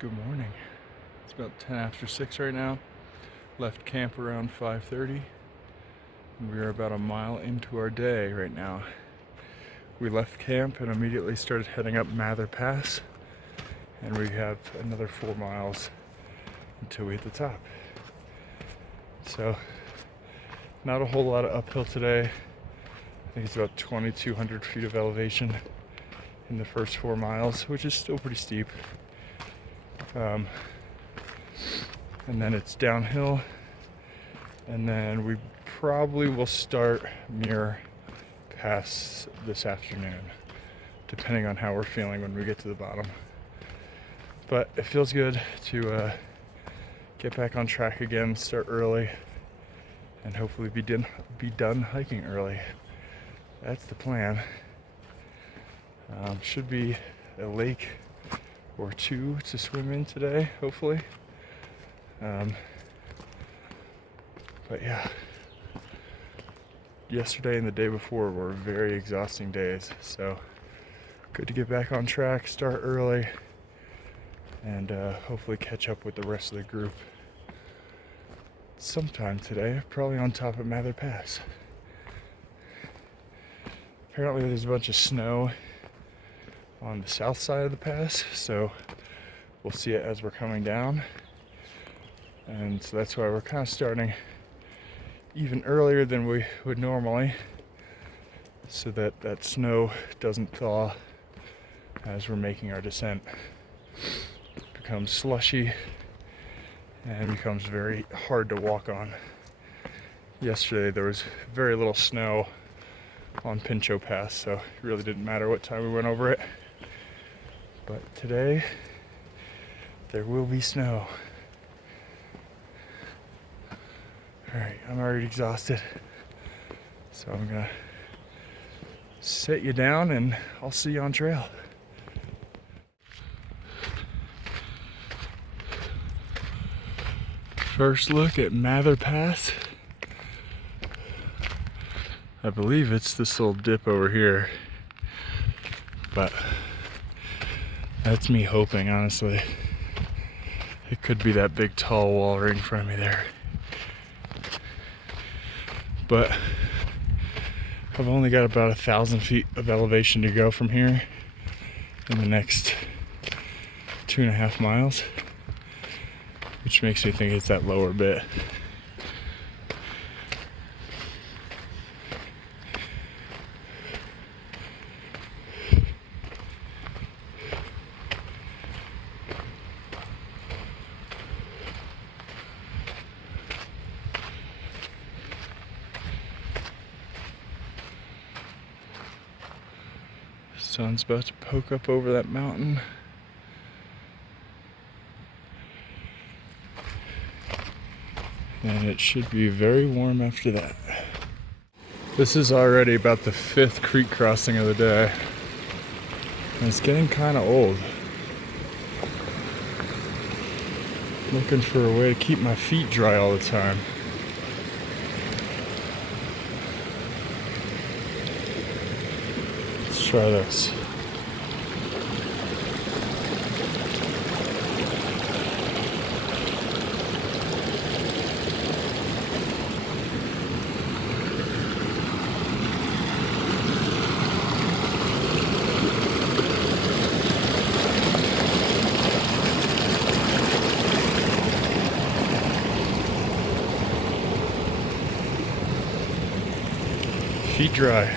Good morning. It's about 10 after 6 right now. Left camp around 5:30, and we are about a mile into our day right now. We left camp and immediately started heading up Mather Pass, and we have another 4 miles until we hit the top. So, not a whole lot of uphill today. I think it's about 2,200 feet of elevation in the first 4 miles, which is still pretty steep. And then it's downhill, and then we probably will start Muir Pass this afternoon, depending on how we're feeling when we get to the bottom. But it feels good to get back on track again, start early, and hopefully be done hiking early. That's the plan. Should be a lake or two to swim in today, hopefully. But yeah, yesterday and the day before were very exhausting days, so good to get back on track, start early, and hopefully catch up with the rest of the group sometime today, probably on top of Mather Pass. Apparently there's a bunch of snow on the south side of the pass, so we'll see it as we're coming down, and so that's why we're kind of starting even earlier than we would normally, so that that snow doesn't thaw as we're making our descent. It becomes slushy and becomes very hard to walk on. Yesterday there was very little snow on Pinchot Pass, so it really didn't matter what time we went over it. But today there will be snow. Alright, I'm already exhausted, so I'm gonna set you down and I'll see you on trail. First look at Mather Pass. I believe it's this little dip over here, but that's me hoping, honestly. It could be that big tall wall right in front of me there. But I've only got about 1,000 feet of elevation to go from here in the next 2.5 miles, which makes me think it's that lower bit. Sun's about to poke up over that mountain. And it should be very warm after that. This is already about the 5th creek crossing of the day. And it's getting kind of old. Looking for a way to keep my feet dry all the time. Let's try this. Feet dry.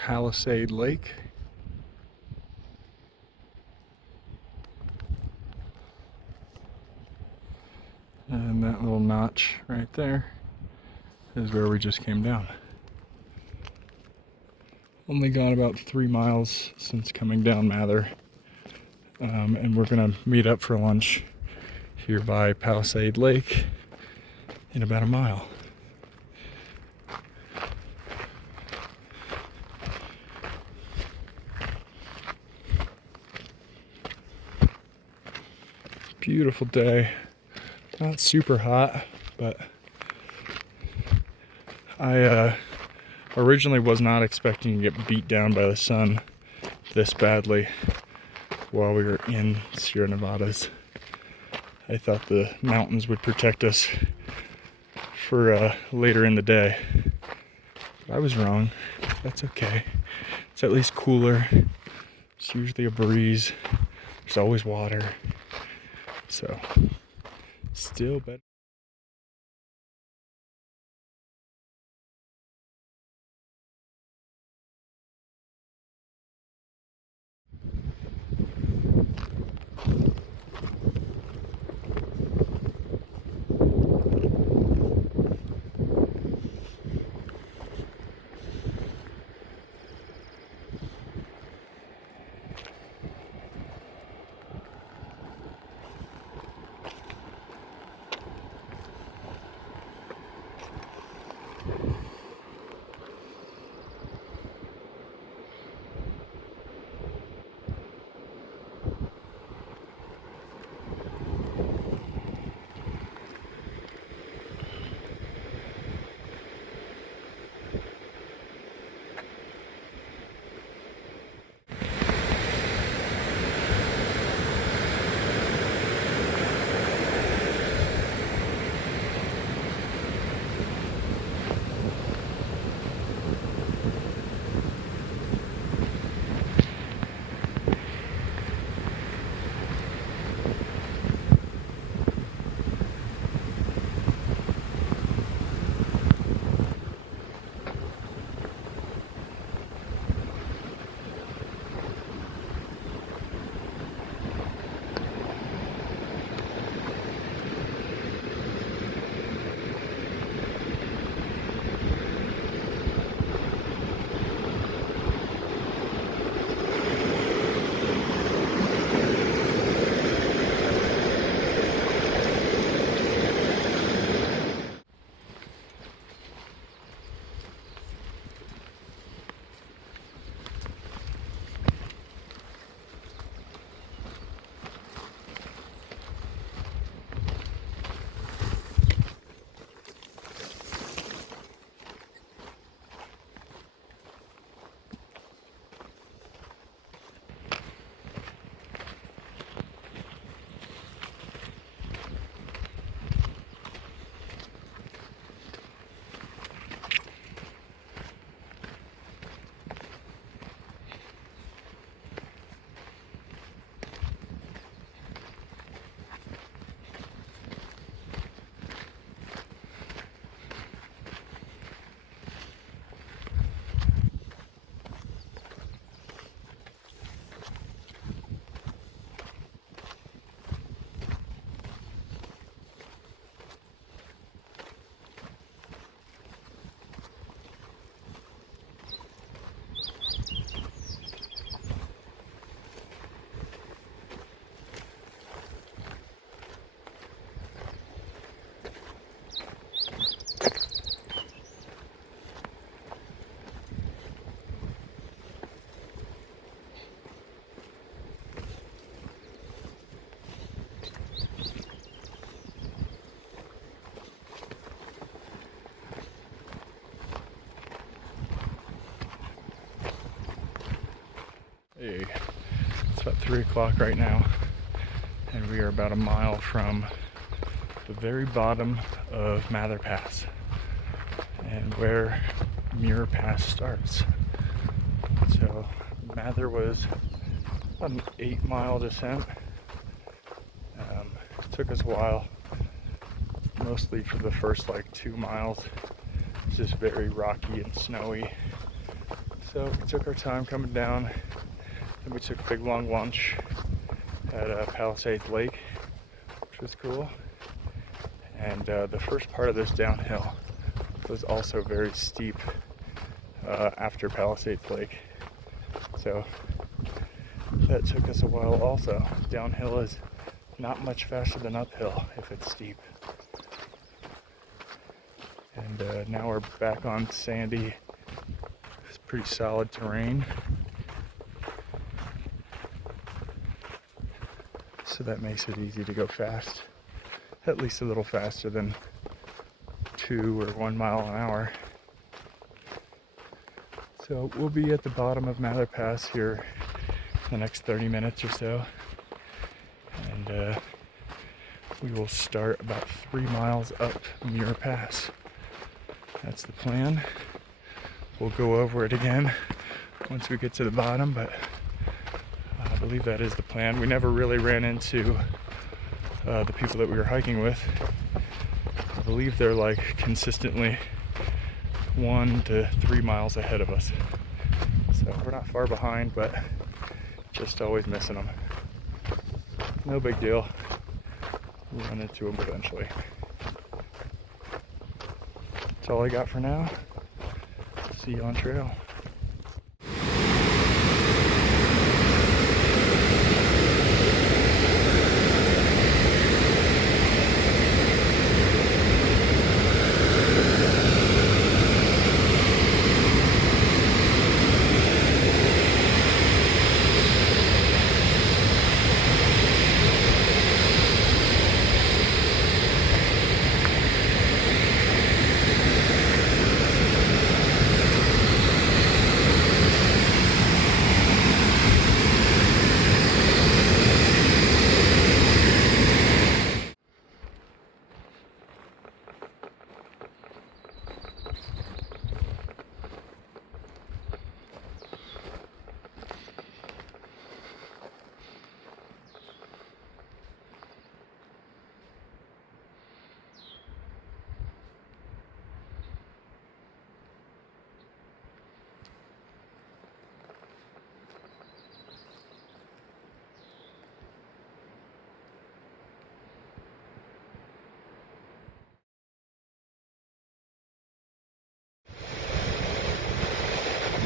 Palisade Lake. And that little notch right there is where we just came down. Only gone about 3 miles since coming down Mather. And we're gonna meet up for lunch here by Palisade Lake in about a mile. Beautiful day. Not super hot, but I originally was not expecting to get beat down by the sun this badly while we were in Sierra Nevadas. I thought the mountains would protect us for later in the day. But I was wrong. That's okay. It's at least cooler. It's usually a breeze. There's always water. So, still better. Hey, it's about 3 o'clock right now, and we are about a mile from the very bottom of Mather Pass and where Muir Pass starts. So Mather was about an 8-mile descent. It took us a while, mostly for the first like 2 miles. It's just very rocky and snowy. So we took our time coming down, and we took a big long lunch at Palisade Lake, which was cool. And the first part of this downhill was also very steep after Palisade Lake. So that took us a while also. Downhill is not much faster than uphill if it's steep. And now we're back on sandy, it's pretty solid terrain. So that makes it easy to go fast, at least a little faster than 2 or 1 mile an hour. So we'll be at the bottom of Mather Pass here in the next 30 minutes or so. And we will start about 3 miles up Muir Pass. That's the plan. We'll go over it again once we get to the bottom, but I believe that is the plan. We never really ran into the people that we were hiking with. I believe they're like consistently 1 to 3 miles ahead of us. So we're not far behind, but just always missing them. No big deal. We'll run into them eventually. That's all I got for now. See you on trail.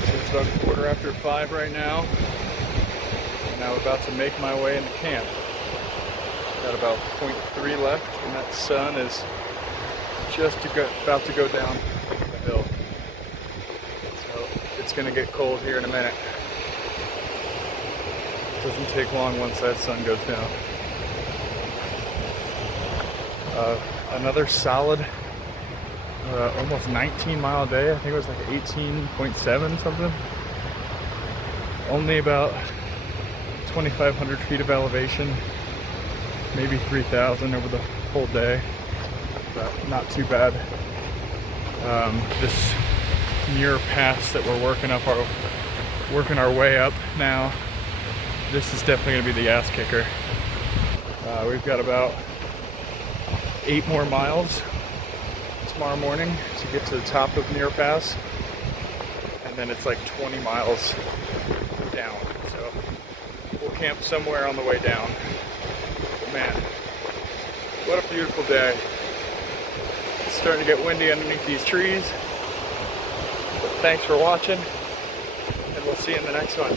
It's about 5:15 right now, and I'm about to make my way into camp. Got about 0.3 left, and that sun is just about to go down the hill. So it's going to get cold here in a minute. Doesn't take long once that sun goes down. Another solid almost 19-mile day. I think it was like 18.7 something. Only about 2,500 feet of elevation, maybe 3,000 over the whole day, but not too bad. This Muir Pass that we're working our way up now, this is definitely going to be the ass kicker. We've got about 8 more miles tomorrow morning to get to the top of Muir Pass, and then it's like 20 miles down, so we'll camp somewhere on the way down. But man, what a beautiful day. It's starting to get windy underneath these trees, but thanks for watching, and we'll see you in the next one.